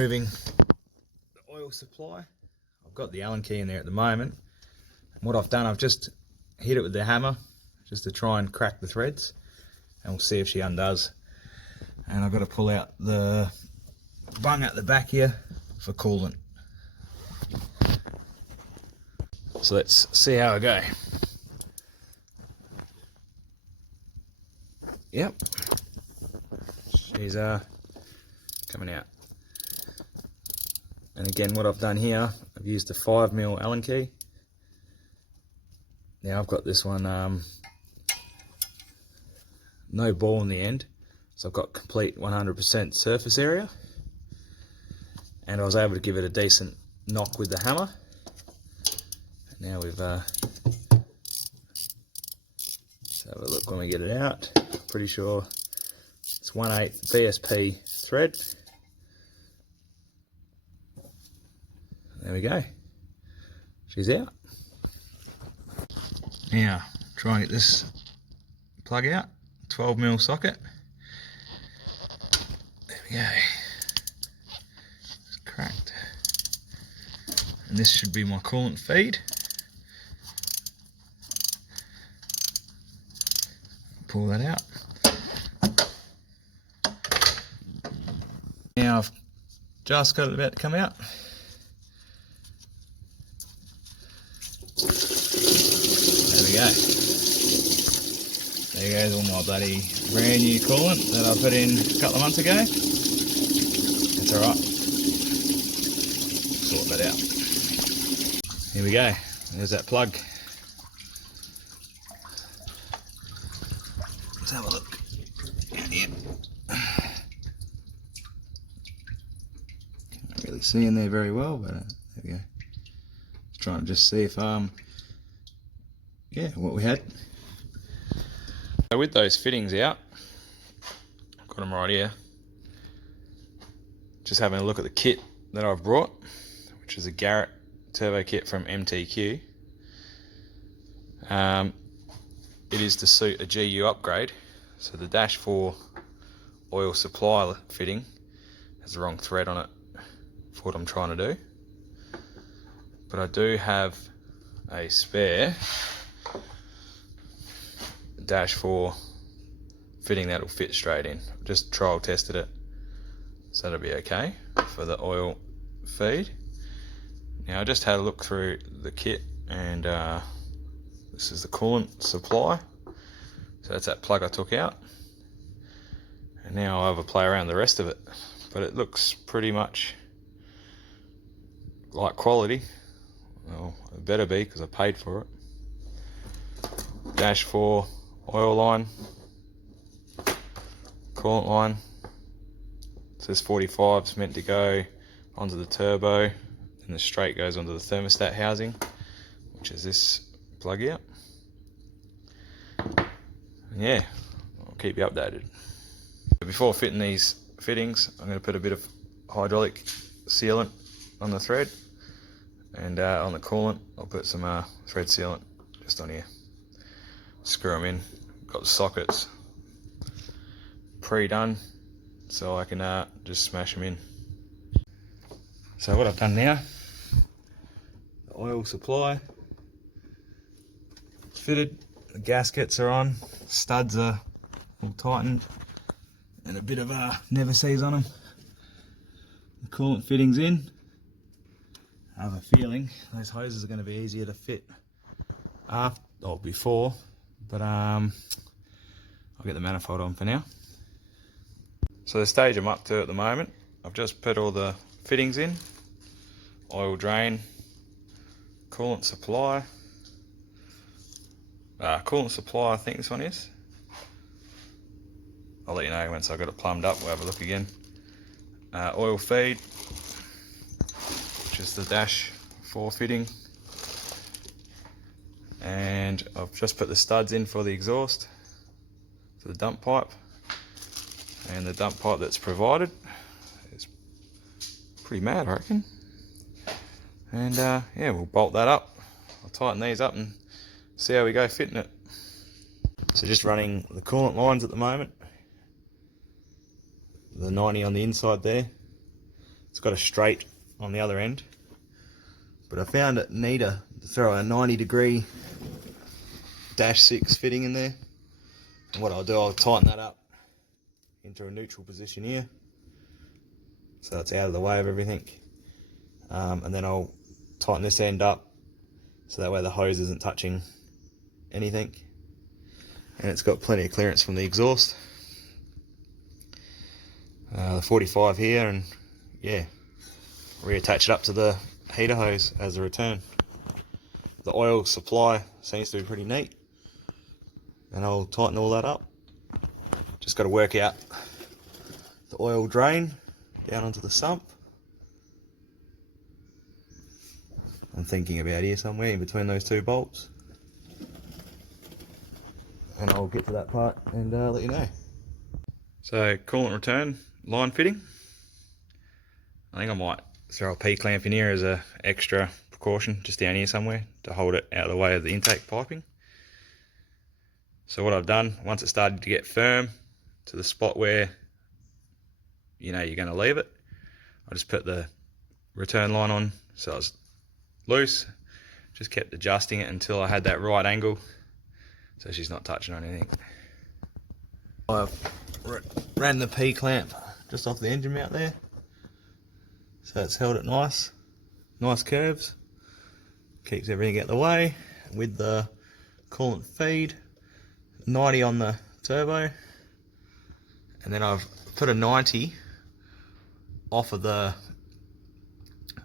Moving the oil supply. I've got the Allen key in there at the moment. And what I've done, I've just hit it with the hammer just to try and crack the threads, and we'll see if she undoes. And I've got to pull out the bung at the back here for coolant. So let's see how I go. Yep, she's coming out. And again, what I've done here, I've used a 5mm Allen key. Now I've got this one, no ball in the end, so I've got complete 100% surface area, and I was able to give it a decent knock with the hammer. And now we've let's have a look when we get it out. Pretty sure it's 1/8 BSP thread. There we go, she's out. Now try and get this plug out, 12mm socket. There we go, it's cracked. And this should be my coolant feed. Pull that out. Now I've just got it about to come out. There we go. There goes all my bloody brand new coolant that I put in a couple of months ago. It's alright. Sort that out. Here we go. There's that plug. Let's have a look. Yeah. Can't really see in there very well, but there we go. Trying to just see if yeah, what we had. So with those fittings out, got them right here. Just having a look at the kit that I've brought, which is a Garrett turbo kit from MTQ. It is to suit a GU upgrade, so the dash 4 oil supply fitting has the wrong thread on it for what I'm trying to do. But I do have a spare dash 4 fitting that'll fit straight in. Just trial tested it, so that'll be okay for the oil feed. Now I just had a look through the kit, and this is the coolant supply. So that's that plug I took out. And now I'll have a play around the rest of it. But it looks pretty much like quality. Well, it better be because I paid for it. Dash 4 oil line, coolant line. It says 45's meant to go onto the turbo, and the straight goes onto the thermostat housing, which is this plug here. And yeah, I'll keep you updated. Before fitting these fittings, I'm going to put a bit of hydraulic sealant on the thread. And on the coolant, I'll put some thread sealant just on here. Screw them in. Got the sockets pre-done, so I can just smash them in. So what I've done now, the oil supply fitted, the gaskets are on, studs are all tightened, and a bit of never sees on them. The coolant fitting's in. I have a feeling those hoses are going to be easier to fit after or before, but I'll get the manifold on for now. So the stage I'm up to at the moment, I've just put all the fittings in, oil drain, coolant supply, I think this one is. I'll let you know once I've got it plumbed up, we'll have a look again. Oil feed, which is the dash 4 fitting, and I've just put the studs in for the exhaust for the dump pipe, and the dump pipe that's provided is pretty mad, I reckon. And yeah, we'll bolt that up. I'll tighten these up and see how we go fitting it. So just running the coolant lines at the moment, the 90 on the inside there, It's got a straight on the other end, but I found it need to throw a 90° -6 fitting in there. And what I'll do, I'll tighten that up into a neutral position here, so it's out of the way of everything. And then I'll tighten this end up so that way the hose isn't touching anything, and it's got plenty of clearance from the exhaust. The 45 here, and yeah, reattach it up to the heater hose as a return. The oil supply seems to be pretty neat, and I'll tighten all that up. Just got to work out the oil drain down onto the sump. I'm thinking about here somewhere in between those two bolts, and I'll get to that part and let you know. So coolant return line fitting. I think I might throw a P-clamp in here as a extra precaution, just down here somewhere, to hold it out of the way of the intake piping. So what I've done, once it started to get firm to the spot where you know you're going to leave it, I just put the return line on so it's loose. Just kept adjusting it until I had that right angle so she's not touching on anything. I've ran the P-clamp just off the engine mount there, so it's held it nice curves, keeps everything out the way. With the coolant feed, 90 on the turbo, and then I've put a 90 off of the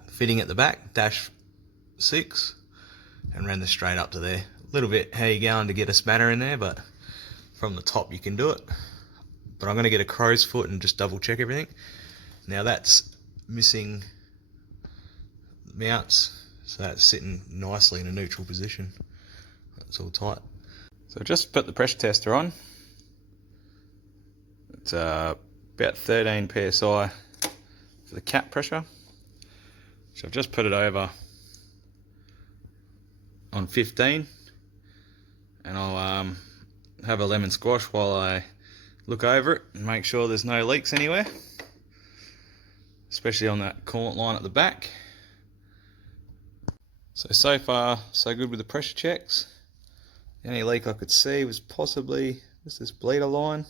fitting at the back, -6, and ran this straight up to there. A little bit how you going to get a spanner in there, but from the top you can do it. But I'm going to get a crow's foot and just double check everything. Now that's missing mounts, so that's sitting nicely in a neutral position. That's all tight. So just put the pressure tester on. It's about 13 psi for the cap pressure. So I've just put it over on 15, and I'll have a lemon squash while I look over it and make sure there's no leaks anywhere, especially on that coolant line at the back. So far so good with the pressure checks. The only leak I could see was possibly just this bleeder line.